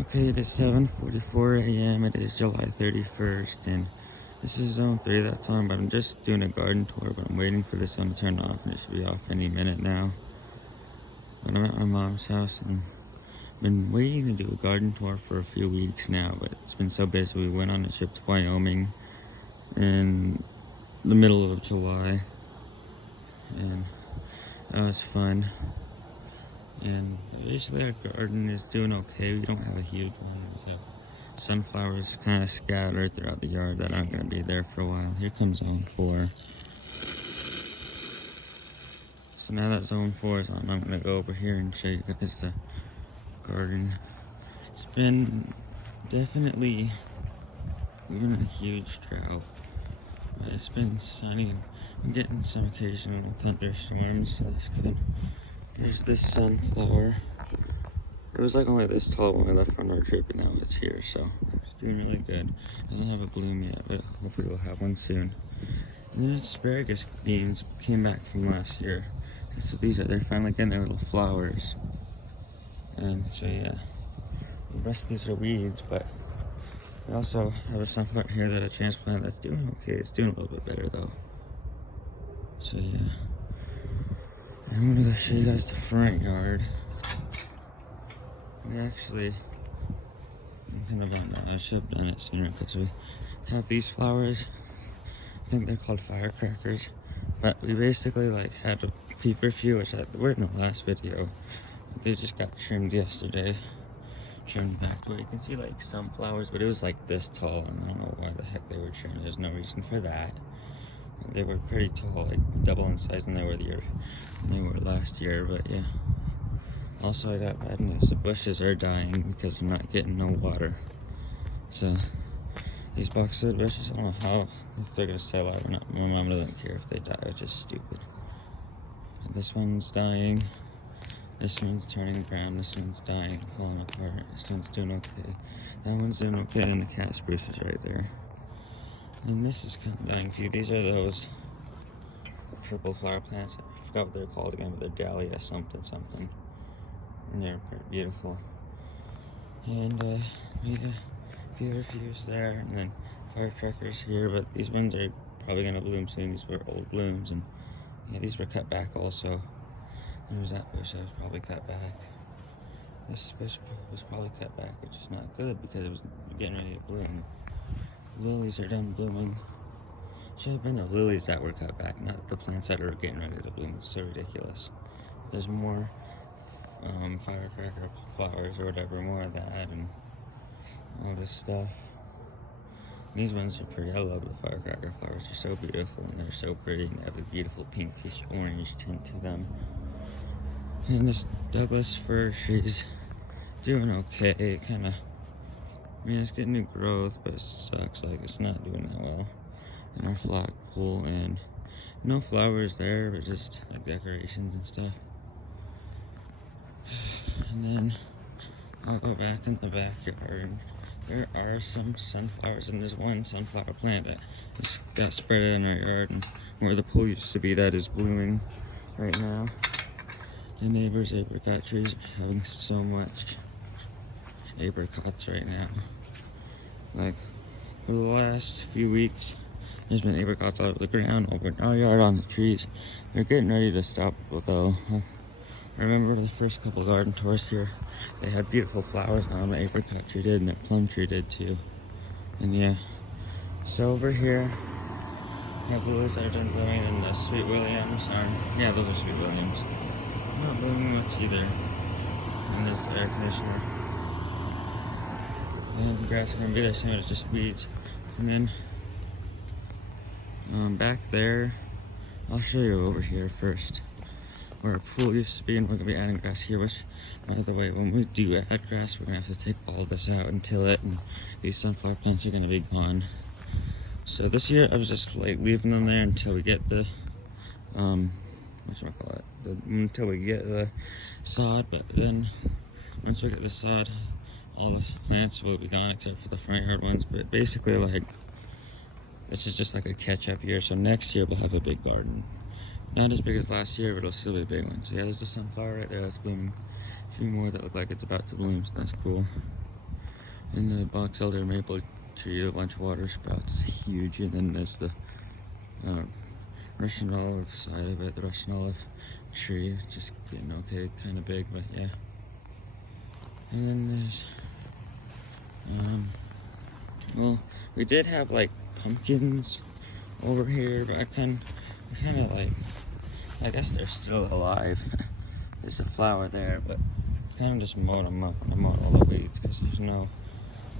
Okay, it is 7:44 a.m. It is July 31st, and this is zone 3 that time, but I'm just doing a garden tour, but I'm waiting for this one to turn off, and it should be off any minute now. But I'm at my mom's house, and I've been waiting to do a garden tour for a few weeks now, but it's been so busy. We went on a trip to Wyoming in the middle of July, and that was fun. And basically our garden is doing okay. We don't have a huge one. We have sunflowers kind of scattered throughout the yard that aren't going to be there for a while. Here comes zone 4. So now that zone 4 is on, I'm going to go over here and show you guys the garden. It's been definitely even a huge drought. But it's been sunny. I'm getting some occasional thunderstorms, so that's good. Here's this sunflower. It was like only this tall when we left on our trip, and now it's here, so it's doing really good. Doesn't have a bloom yet, but hopefully we'll have one soon. And then asparagus beans came back from last year. So they're finally getting their little flowers. And so yeah, the rest of these are weeds, but we also have a sunflower here that I transplanted that's doing okay. It's doing a little bit better though. So yeah. I'm gonna go show you guys the front yard. We actually, I'm kind of bummed out. I should have done it sooner because we have these flowers. I think they're called firecrackers. But we basically like had a peeper few, which were in the last video. They just got trimmed yesterday. Trimmed back, but you can see like some flowers, but it was like this tall, and I don't know why the heck they were trimmed. There's no reason for that. They were pretty tall, like double in size than they were last year, but yeah. Also, I got bad news. The bushes are dying because they're not getting no water. So these boxwood bushes, I don't know how, if they're gonna stay alive or not. My mom doesn't care if they die, it's just stupid. And this one's dying. This one's turning brown. This one's dying, falling apart. This one's doing okay. That one's doing okay, and the cat spruce is right there. And this is kind of dying too. These are those purple flower plants. I forgot what they're called again, but they're dahlia something. And they're pretty beautiful. And we have the other fews there, and then firecrackers here, but these ones are probably gonna bloom soon. These were old blooms, and yeah, these were cut back also. There was that bush that was probably cut back. This bush was probably cut back, which is not good because it was getting ready to bloom. Lilies are done blooming. Should have been the lilies that were cut back, not the plants that are getting ready to bloom. It's so ridiculous. There's more firecracker flowers or whatever, more of that and all this stuff. These ones are pretty. I love the firecracker flowers. They're so beautiful and they're so pretty and they have a beautiful pinkish orange tint to them. And this Douglas fir tree's doing okay. It kind of, I mean, it's getting new growth, but it sucks. Like, it's not doing that well. In our flagpole, and no flowers there, but just like decorations and stuff. And then I'll go back in the backyard. There are some sunflowers, and there's one sunflower plant that just got spread in our yard, and where the pool used to be, that is blooming right now. The neighbor's apricot trees are having so much apricots right now. Like, for the last few weeks, there's been apricots all over the ground, over in our yard, on the trees. They're getting ready to stop though. I remember the first couple garden tours here, they had beautiful flowers on the apricot tree did, and the plum tree did too. And yeah, so over here, we have lilies that are done blooming, and the sweet williams are, yeah, those are sweet williams. Not blooming much either. And there's the air conditioner. And the grass is gonna be there soon, it's just weeds. And then back there, I'll show you over here first, where our pool used to be, and we're gonna be adding grass here, which, by the way, when we do add grass, we're gonna have to take all this out and till it, and these sunflower plants are gonna be gone. So this year, I was just like leaving them there until we get the, until we get the sod, but then, once we get the sod, all the plants will be gone except for the front yard ones, but basically, like, this is just like a catch-up year, so next year we'll have a big garden. Not as big as last year, but it'll still be a big one. So yeah, there's the sunflower right there that's blooming. A few more that look like it's about to bloom, so that's cool. And the box elder maple tree, a bunch of water sprouts, huge. And then there's the Russian olive side of it, the Russian olive tree, just getting okay, kind of big, but yeah. And then there's, well, we did have like pumpkins over here, but I kind of like, I guess they're still alive. There's a flower there, but kind of just mowed them up. I mowed all the weeds because we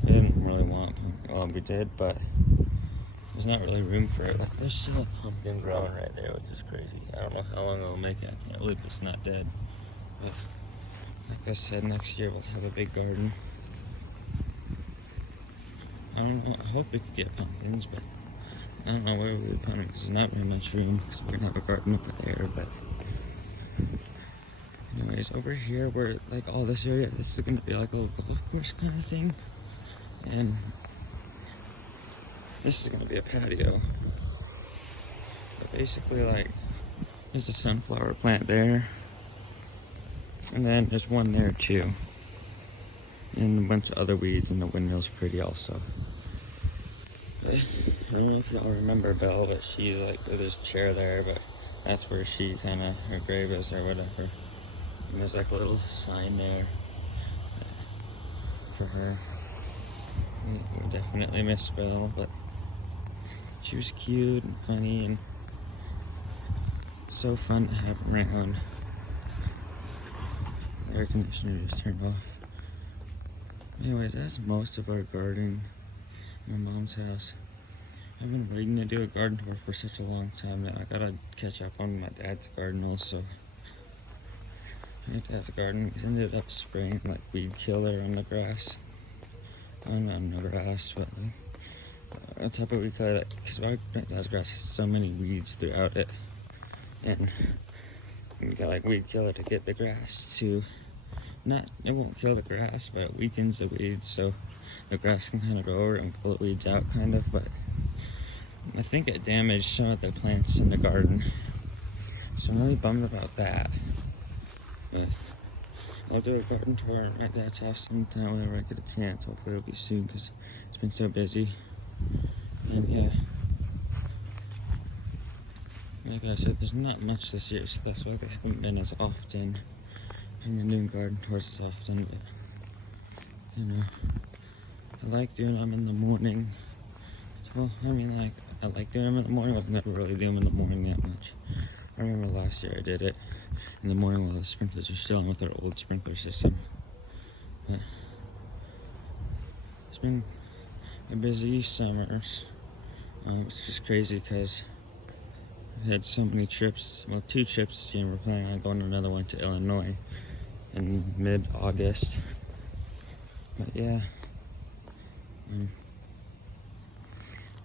didn't really want pumpkin. Well, we did, but there's not really room for it. Like, there's still a pumpkin growing right there, which is crazy. I don't know how long it'll make it. I can't believe it's not dead. But like I said, next year we'll have a big garden. I don't know. I hope we could get pumpkins, but I don't know where we would put them because there's not very much room because we're gonna have a garden over there. But anyways, over here, where like all this area, this is gonna be like a golf course kind of thing, and this is gonna be a patio. But basically, like, there's a sunflower plant there, and then there's one there too, and a bunch of other weeds, and the windmill's pretty also. But I don't know if y'all remember Belle, but she's like, there's a chair there, but that's where she kind of, her grave is or whatever. And there's like a little sign there for her. We definitely miss Belle, but she was cute and funny and so fun to have around. The air conditioner just turned off. Anyways, that's most of our garden in my mom's house. I've been waiting to do a garden tour for such a long time that I gotta catch up on my dad's garden also. My dad's garden ended up spraying like weed killer on the grass. On the grass, but like, on top of weed killer, because my dad's grass has so many weeds throughout it. And we got like weed killer to get the grass to, it won't kill the grass, but it weakens the weeds so the grass can kind of grow over and pull the weeds out kind of, but I think it damaged some of the plants in the garden. So I'm really bummed about that. But I'll do a garden tour at my dad's house sometime whenever I get a chance. Hopefully it'll be soon because it's been so busy. And yeah. Like I said, there's not much this year, so that's why they haven't been as often. I haven't been doing garden tours as often, but you know, I like doing them in the morning. Well, I mean, like, I like doing them in the morning, but I never really do them in the morning that much. I remember last year I did it in the morning while the sprinklers were still on with our old sprinkler system. But it's been a busy summers. It's just crazy because we had so many trips, well, 2 trips this year, and we're planning on going on another one to Illinois in mid-August. But yeah,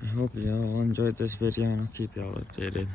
I hope y'all enjoyed this video and I'll keep y'all updated.